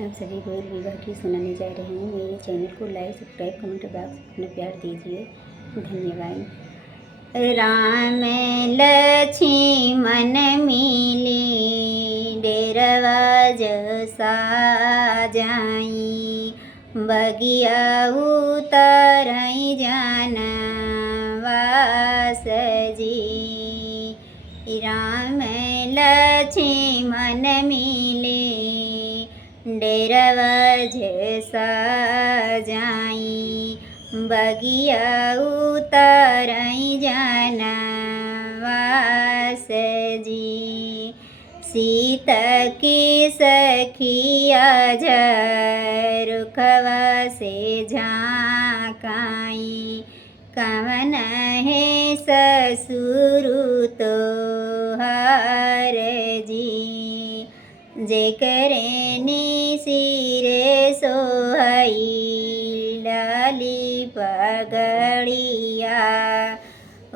आप सभी को एक विवाह की सुनाने जा रहे हैं। मेरे चैनल को लाइक सब्सक्राइब कमेंट बॉक्स अपना प्यार दीजिए। धन्यवाद। राम लक्ष्मण मिली डेरवा जसा जाई बगिया उतरई जाना वास जी। राम लक्ष्मण मिले डेरवा जसा जाई बगिया उतरई जाना वास जी। सीता की सखिया झरुखवा से झाँकाई कवन है ससुर तो हर जी। जेकरे सिरे सोहई लाली पगड़िया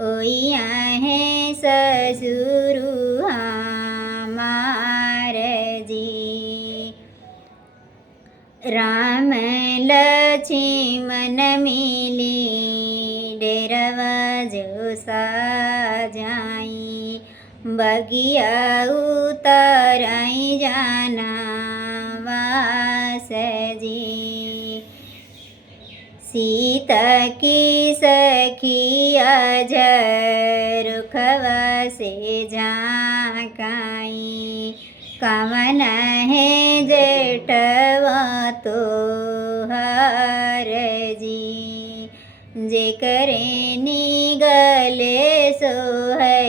ओइया है ससुर हमार जी। राम लक्ष्मण मिली डेरवा जोसा जाई बगिया उतरई जाना वास जी। सीता की सखिया झरुखवा से झाँकाई कवन है जेठवा तो हर जी। जेकरे गले सोहे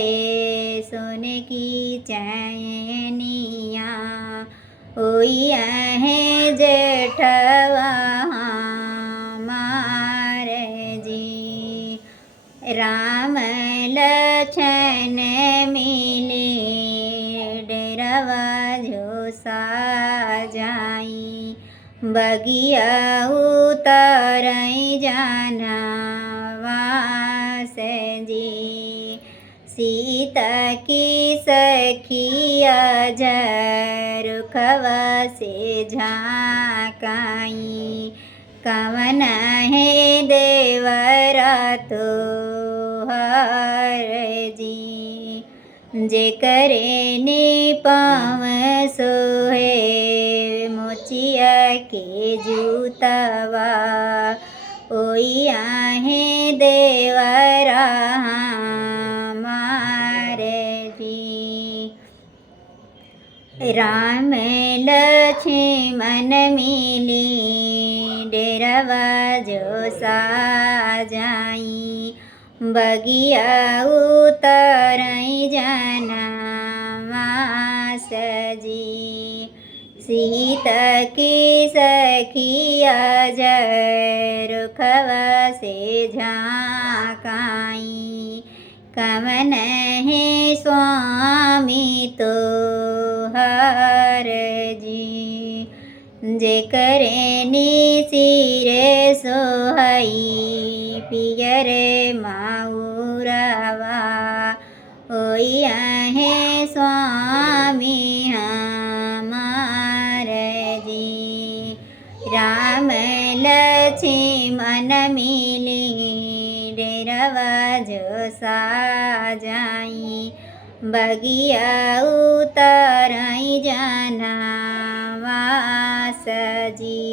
सोने की चैनिया ओइया है जेठवा हमार जी। राम लक्ष्मण मिले डेरवा जोसा जाई बगिया उतरई जाना वास जी। सीता की सखिया झरुखवा से झाँकाई कवन है देवरा तो हर जी। जेकरे पाँव सोहे मोचिया के जूतवा ओइया है देवरा हमार जी। राम लक्ष्मण मिली डेरवा जोसा जाई बगिया उतरई जाना वास जी। सीता की सखिया झरुखवा से झाँकाई कवन है स्वामी तो हर जी। जेकरे सिरे सोहई पियर माउरवा ओइया है स्वामी हमार जी। राम लक्ष्मण मिली डेरवा जोसा जाई बगिया उतरई जाना वास जी।